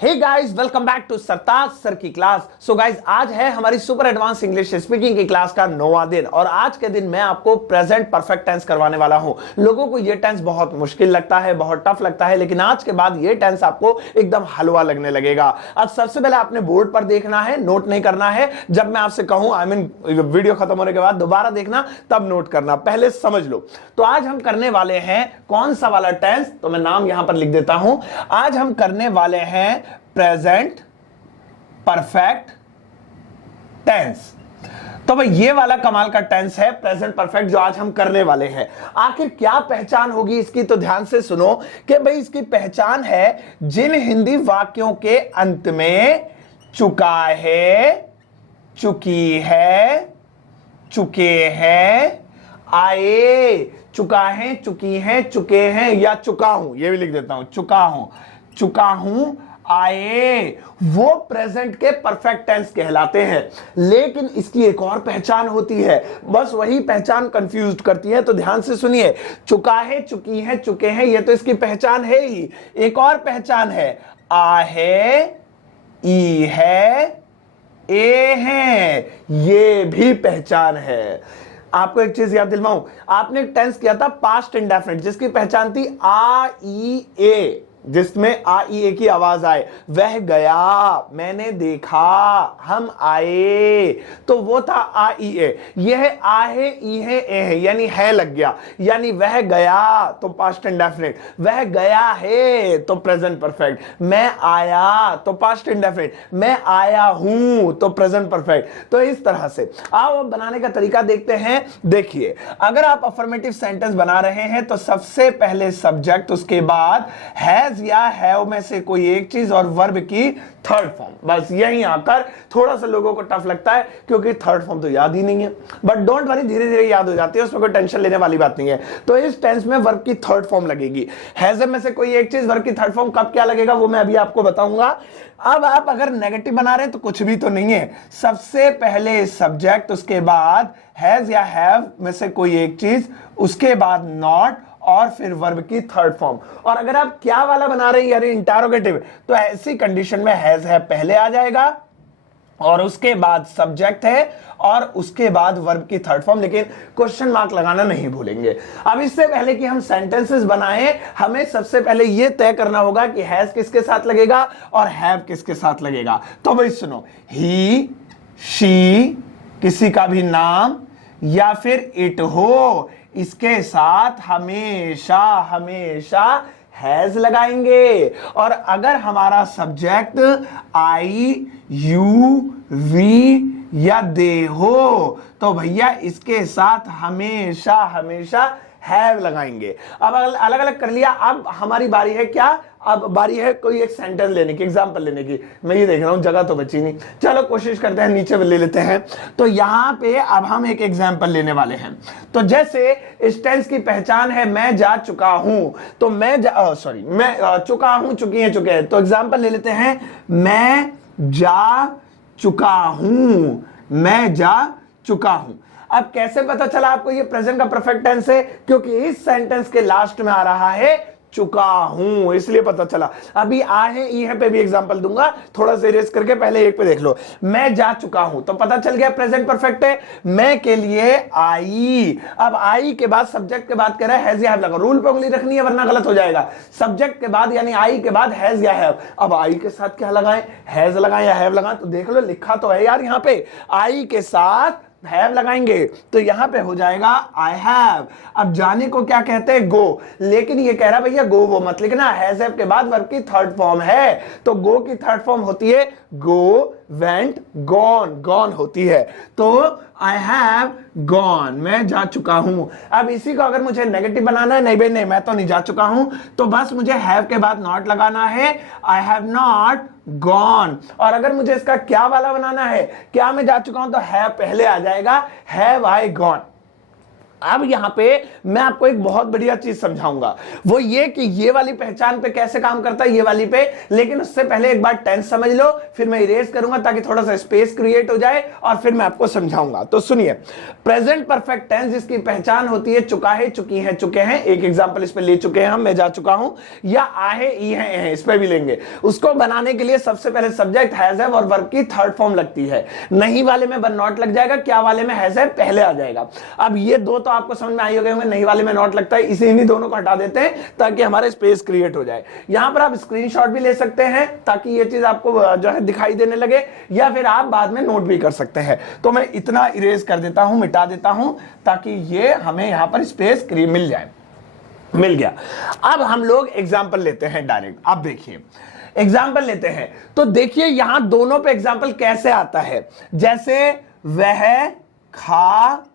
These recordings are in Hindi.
Hey guys, welcome back to Sartaj sir की क्लास। सो गाइस, आज है हमारी सुपर एडवांस इंग्लिश स्पीकिंग की क्लास का 9वां दिन और आज के दिन मैं आपको प्रेजेंट परफेक्ट टेंस करवाने वाला हूं। लोगों को ये टेंस बहुत मुश्किल लगता है, बहुत टफ लगता है, लेकिन आज के बाद ये टेंस आपको एकदम हलवा लगने लगेगा। अब सबसे पहले आपने बोर्ड पर देखना है, नोट नहीं करना है। जब मैं आपसे कहूं वीडियो खत्म होने के बाद दोबारा देखना, तब नोट करना, पहले समझ लो। तो आज हम करने वाले हैं कौन सा वाला टेंस, तो मैं नाम यहां पर लिख देता हूं। आज हम करने वाले हैं प्रेजेंट परफेक्ट टेंस। तो भाई ये वाला कमाल का टेंस है प्रेजेंट परफेक्ट जो आज हम करने वाले हैं। आखिर क्या पहचान होगी इसकी, तो ध्यान से सुनो कि भाई इसकी पहचान है जिन हिंदी वाक्यों के अंत में चुका है, चुकी है, चुके हैं, आए, चुका है, चुकी है, चुके हैं या चुका हूं, ये भी लिख देता हूं, चुका हूं, चुका हूं, आए, वो प्रेजेंट के परफेक्ट टेंस कहलाते हैं। लेकिन इसकी एक और पहचान होती है, बस वही पहचान कंफ्यूज करती है। तो ध्यान से सुनिए, चुका है, चुकी है, चुके हैं, ये तो इसकी पहचान है ही। एक और पहचान है, आ है, ई है, ए है, ये भी पहचान है। आपको एक चीज याद दिलवाऊं, आपने एक टेंस किया था पास्ट इंडेफिनिट जिसकी पहचान थी आ ई ए, जिसमें आ ई ए की आवाज आए। वह गया, मैंने देखा, हम आए, तो वो था आ ई ए। यह आ है, ई है, ए है, यानी है लग गया, यानी वह गया तो पास्ट इंडेफिनिट, वह गया है तो प्रेजेंट परफेक्ट, मैं आया तो पास्ट इंडेफिनिट, मैं आया हूं तो प्रेजेंट परफेक्ट। तो इस तरह से आओ अब बनाने का तरीका देखते हैं। देखिए, अगर आप अफर्मेटिव सेंटेंस बना रहे हैं तो सबसे पहले सब्जेक्ट, उसके बाद हैज या हैव में से कोई एक चीज और वर्ब की थर्ड फॉर्म। बस यहीं आकर थोड़ा सा लोगों को टफ लगता है क्योंकि थर्ड फॉर्म तो याद ही नहीं है, बट डोंट वरी, धीरे धीरे याद हो जाती है, उसमें कोई टेंशन लेने वाली बात नहीं है। तो इस टेंस में वर्ब की थर्ड फॉर्म लगेगी। हैज में से कोई एक चीज, वर्ब की थर्ड फॉर्म कब क्या लगेगा वो मैं अभी आपको बताऊंगा। अब आप अगर नेगेटिव बना रहे हैं तो कुछ भी तो नहीं है, सबसे पहले सब्जेक्ट, उसके बाद हैज या हैव में से कोई एक चीज, उसके बाद नॉट और फिर वर्ब की थर्ड फॉर्म। और अगर आप क्या वाला बना रहे हैं यानी इंटरोगेटिव, तो ऐसी कंडीशन में हैज है पहले आ जाएगा और उसके बाद सब्जेक्ट है और उसके बाद वर्ब की थर्ड फॉर्म, लेकिन क्वेश्चन मार्क लगाना नहीं भूलेंगे। अब इससे पहले कि हम सेंटेंसेस बनाएं, हमें सबसे पहले यह तय करना होगा कि हैज किसके साथ लगेगा और हैव किसके साथ लगेगा। तो भाई सुनो, ही, शी, किसी का भी नाम या फिर इट हो, इसके साथ हमेशा हमेशा हैज लगाएंगे। और अगर हमारा सब्जेक्ट आई, यू, वी या दे हो तो भैया इसके साथ हमेशा हमेशा हैव लगाएंगे। अब अलग अलग कर लिया, अब हमारी बारी है क्या, अब बारी है कोई एक सेंटेंस लेने की, एग्जांपल लेने की। मैं ये देख रहा हूं जगह तो बची नहीं, चलो कोशिश करते हैं, नीचे ले लेते हैं। तो यहां पे अब हम एक एग्जांपल लेने वाले हैं। तो जैसे इस टेंस की पहचान है मैं जा चुका हूं, तो मैं चुका हूं, चुकी है, चुके हैं। तो एग्जांपल ले लेते हैं, मैं जा चुका हूं, मैं जा चुका हूं। अब कैसे पता चला आपको ये प्रेजेंट का परफेक्ट टेंस है, क्योंकि इस सेंटेंस के लास्ट में आ रहा है चुका हूं, इसलिए पता चला। अभी आ है, ई है पे भी एग्जांपल दूंगा, थोड़ा सा इरेज करके पहले एक पे देख लो। मैं जा चुका हूं तो पता चल गया प्रेजेंट परफेक्ट है। मैं के लिए आई, अब आई के बाद सब्जेक्ट के बाद कह रहा है हैज या हैव लगा, रूल पे उंगली रखनी है वरना गलत हो जाएगा। सब्जेक्ट के बाद यानी आई के बाद हैज या हैव, अब आई के साथ क्या लगाएं, हैज लगाएं या हैव लगाएं, तो देख लो लिखा तो है यार, यहां पे आई के साथ हैव लगाएंगे तो यहां पे हो जाएगा आई हैव। अब जाने को क्या कहते हैं, गो, लेकिन ये कह रहा भैया गो वो मत लिखना, हैज हैव के बाद वर्ब की थर्ड फॉर्म है, तो गो की थर्ड फॉर्म होती है गो, वेंट, गॉन, गॉन होती है। तो आई हैव गॉन, मैं जा चुका हूं। अब इसी को अगर मुझे नेगेटिव बनाना है, नहीं भाई नहीं, मैं तो नहीं जा चुका हूं, तो बस मुझे हैव के बाद नॉट लगाना है, आई हैव नॉट गॉन। और अगर मुझे इसका क्या वाला बनाना है, क्या मैं जा चुका हूं, तो हैव पहले आ जाएगा, हैव आई गॉन। अब यहां पे मैं आपको एक बहुत बढ़िया चीज समझाऊंगा, वो ये कि ये वाली पहचान पे कैसे काम करता है, ये वाली पे। लेकिन उससे पहले एक बार टेंस समझ लो, फिर मैं इरेज करूंगा ताकि थोड़ा सा स्पेस क्रिएट हो जाए और फिर मैं आपको समझाऊंगा। तो सुनिए, प्रेजेंट परफेक्ट टेंस जिसकी पहचान होती है चुका है, चुकी है, चुके हैं। एक एग्जांपल इस पे ले चुके हैं हम, मैं जा चुका हूं, या आहे, ई है, इस पे भी लेंगे। उसको बनाने के लिए सबसे पहले सब्जेक्ट हैज हैव और वर्ब की थर्ड फॉर्म लगती है। नहीं वाले में वन नॉट लग जाएगा, क्या वाले में हैज हैव पहले आ जाएगा। अब ये दो तो आपको समझ में आई हो गए होंगे, नहीं वाले में नॉट लगता है, इसे इन्हीं दोनों को हटा देते हैं ताकि हमारे स्पेस क्रिएट हो जाए। यहां पर आप स्क्रीनशॉट भी ले सकते हैं ताकि ये चीज आपको जो है दिखाई देने लगे, या फिर आप बाद में नोट भी कर सकते हैं। तो मैं इतना इरेज कर देता हूं, मिटा देता हूं, ताकि ये हमें यहां पर स्पेस मिल जाए। मिल गया। अब हम लोग एग्जाम्पल लेते हैं डायरेक्ट। अब देखिए एग्जाम्पल लेते हैं, तो देखिए यहां दोनों पे एग्जाम्पल कैसे आता है। जैसे वह खा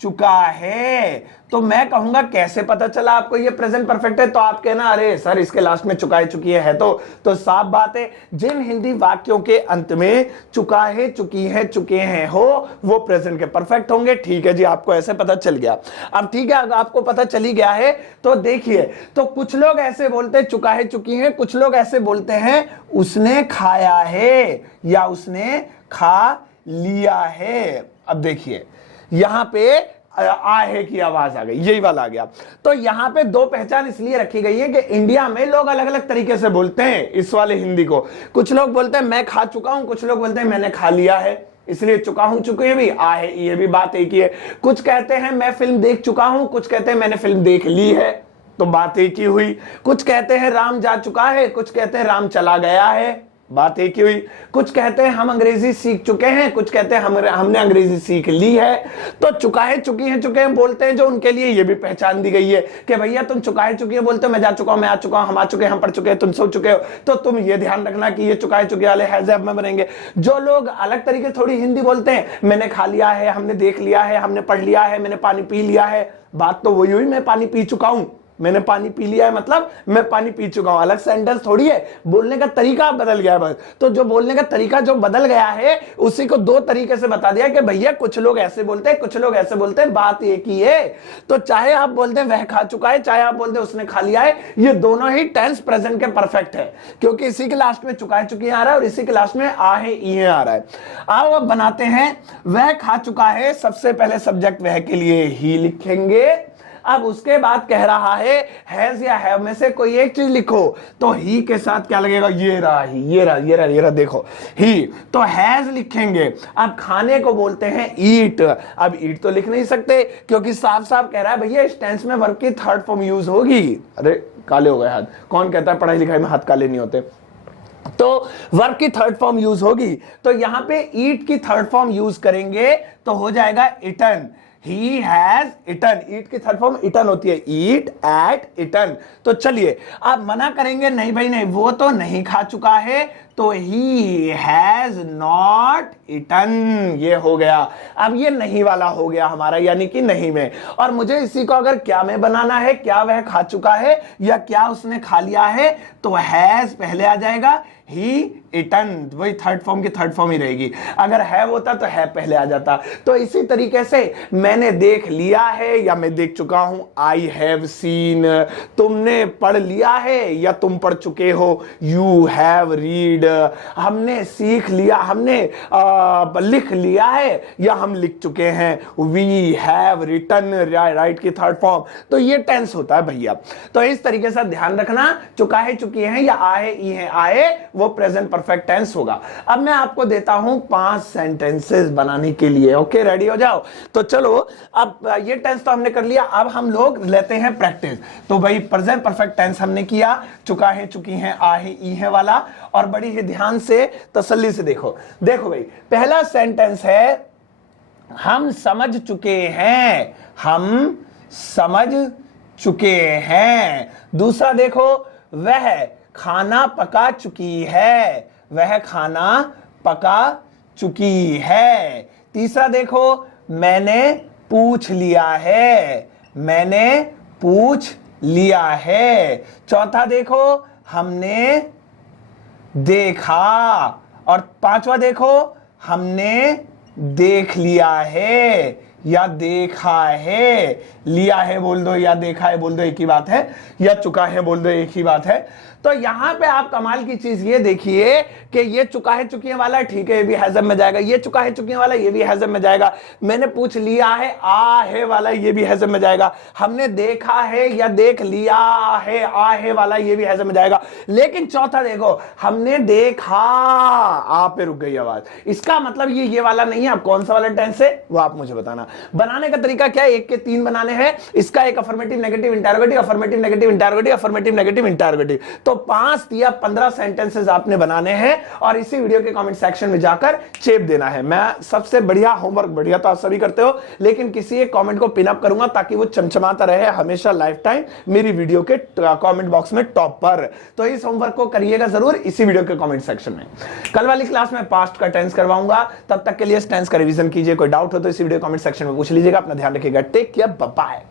चुका है, तो मैं कहूंगा कैसे पता चला आपको ये प्रेजेंट परफेक्ट है। तो आप कहना अरे सर इसके लास्ट में चुका है, चुकी है तो साफ बात है, जिन हिंदी वाक्यों के अंत में चुका है, चुकी है, चुके हैं हो, वो प्रेजेंट के परफेक्ट होंगे। ठीक है जी, आपको ऐसे पता चल गया। अब ठीक है, आपको पता चली गया है तो देखिए, तो कुछ लोग ऐसे बोलते हैं चुका है, चुकी है, कुछ लोग ऐसे बोलते हैं उसने खाया है या उसने खा लिया है। अब देखिए यहां पे आहे की आवाज आ गई, यही वाला आ गया। तो यहां पे दो पहचान इसलिए रखी गई है कि इंडिया में लोग अलग अलग तरीके से बोलते हैं इस वाले हिंदी को। कुछ लोग बोलते हैं मैं खा चुका हूं, कुछ लोग बोलते हैं मैंने खा लिया है, इसलिए चुका हूं, चुके भी आहे, ये भी बात एक ही है। कुछ कहते हैं मैं फिल्म देख चुका हूं, कुछ कहते हैं मैंने फिल्म देख ली है, तो बात एक ही हुई। कुछ कहते हैं राम जा चुका है, कुछ कहते हैं राम चला गया है, बात एक ही हुई। कुछ कहते हैं हम अंग्रेजी सीख चुके हैं, कुछ कहते हैं हमने अंग्रेजी सीख ली है। तो चुका है, चुकी है, चुके हैं बोलते हैं जो उनके लिए ये भी पहचान दी गई है कि भैया तुम चुका है, चुकी है बोलते हो, मैं जा चुका हूं, मैं आ चुका हूं, हम आ चुके हैं, हम पढ़ चुके हैं, तुम सो चुके हो। तो तुम ये ध्यान रखना कि ये चुका है, चुके वाले हैज हैव में बनेंगे। जो लोग अलग तरीके थोड़ी हिंदी बोलते हैं, मैंने खा लिया है, हमने देख लिया है, हमने पढ़ लिया है, मैंने पानी पी लिया है, बात तो वही हुई, मैं पानी पी चुका हूं, मैंने पानी पी लिया है मतलब मैं पानी पी चुका हूं। अलग सेंटेंस थोड़ी है, बोलने का तरीका बदल गया है बस। तो जो बोलने का तरीका जो बदल गया है उसी को दो तरीके से बता दिया कि भैया कुछ लोग ऐसे बोलते हैं, कुछ लोग ऐसे बोलते हैं, बात एक ही है। तो चाहे आप बोलते हैं वह खा चुका है, चाहे आप बोलते हैं उसने खा लिया है, ये दोनों ही टेंस प्रेजेंट के परफेक्ट है, क्योंकि इसी के लास्ट में चुका है, चुकी आ रहा है और इसी के लास्ट में आ है, ई है आ रहा है। अब बनाते हैं वह खा चुका है, सबसे पहले सब्जेक्ट वह के लिए ही लिखेंगे। अब उसके बाद कह रहा है हैज या हैव में से कोई एक चीज लिखो, तो ही के साथ क्या लगेगा, ये रहा ही, ये रहा देखो ही, तो हैज लिखेंगे। अब खाने को बोलते हैं ईट। अब ईट तो लिख नहीं सकते क्योंकि साफ साफ कह रहा है भैया इस टेंस में वर्ब की थर्ड फॉर्म यूज होगी। अरे काले हो गए हाथ, कौन कहता है पढ़ाई लिखाई में हाथ काले नहीं होते। तो वर्ब की थर्ड फॉर्म यूज होगी, तो यहां पे ईट की थर्ड फॉर्म यूज करेंगे तो हो जाएगा इटन। He has eaten, ईट की थर्ड फॉर्म इटन होती है, ईट एट इटन। तो चलिए आप मना करेंगे नहीं भाई नहीं, वो तो नहीं खा चुका है, तो he has not eaten, ये हो गया। अब ये नहीं वाला हो गया हमारा, यानी कि नहीं में। और मुझे इसी को अगर क्या में बनाना है, क्या वह खा चुका है या क्या उसने खा लिया है, तो हैज पहले आ जाएगा, ही इटन वही थर्ड फॉर्म की थर्ड फॉर्म ही रहेगी। अगर है होता तो है पहले आ जाता। तो इसी तरीके से मैंने देख लिया है या मैं देख चुका हूं, आई हैव सीन। तुमने पढ़ लिया है या तुम पढ़ चुके हो, यू हैव रीड। हमने सीख लिया, हमने लिख लिया है या हम लिख चुके हैं, वी हैव रिटन, राइट की थर्ड फॉर्म। तो ये टेंस होता है भैया। तो इस तरीके से ध्यान रखना, चुका है, चुकी है या आए, ई है, आए, वो प्रेजेंट परफेक्ट टेंस होगा। अब मैं आपको देता हूं 5 सेंटेंसेस बनाने के लिए। ओके, रेडी हो जाओ। तो चलो अब ये टेंस तो हमने कर लिया, अब हम लोग लेते हैं प्रैक्टिस। तो भाई प्रेजेंट परफेक्ट टेंस हमने किया, चुका है, चुकी है, आ है, ई है वाला। और बड़ी ही ध्यान से तसल्ली से देखो भाई, पहला सेंटेंस है हम समझ चुके हैं, हम समझ चुके हैं। दूसरा देखो, वह खाना पका चुकी है, वह खाना पका चुकी है। तीसरा देखो, मैंने पूछ लिया है, मैंने पूछ लिया है। चौथा देखो, हमने देखा। और पांचवा देखो, हमने देख लिया है, या देखा है। लिया है बोल दो या देखा है बोल दो एक ही बात है, या चुका है बोल दो एक ही बात है। तो यहां पे आप कमाल की चीज ये देखिए कि ये चुका है चुकी वाला ठीक है, ये भी हैजम में जाएगा, ये चुका है चुकी वाला ये भी हैजम में जाएगा। मैंने पूछ लिया है आ है वाला ये भी हैजम में जाएगा। हमने देखा है या देख लिया है आ है वाला ये भी हैजम में जाएगा। लेकिन चौथा देखो, हमने देखा, आ पे रुक गई आवाज, इसका मतलब ये वाला नहीं है। अब कौन सा वाला टेंस है वो आप मुझे बताना। बनाने का तरीका क्या है, एक के तीन बनाने हैं। इसका एक affirmative negative interrogative, affirmative negative interrogative, affirmative negative interrogative. तो 5 या 15 सेंटेंसेस आपने बनाने हैं और इसी वीडियो के कमेंट सेक्शन में जाकर चेप देना है। मैं सबसे बढ़िया होमवर्क, बढ़िया तो आप सभी करते हो, लेकिन किसी एक कमेंट को पिन अप करूंगा ताकि वो चमचमाता रहे हमेशा लाइफ टाइम मेरी वीडियो के कमेंट बॉक्स में टॉप पर। तो इस होमवर्क को करिएगा जरूर इसी वीडियो के कमेंट सेक्शन में। कल वाली क्लास में पास्ट का टेंस करवाऊंगा, तब तक के लिए टेंस का रिवीजन कीजिए। कोई डाउट हो तो इसी वीडियो कमेंट सेक्शन में पूछ लीजिएगा। अपना ध्यान रखिएगा। Take care, bye bye.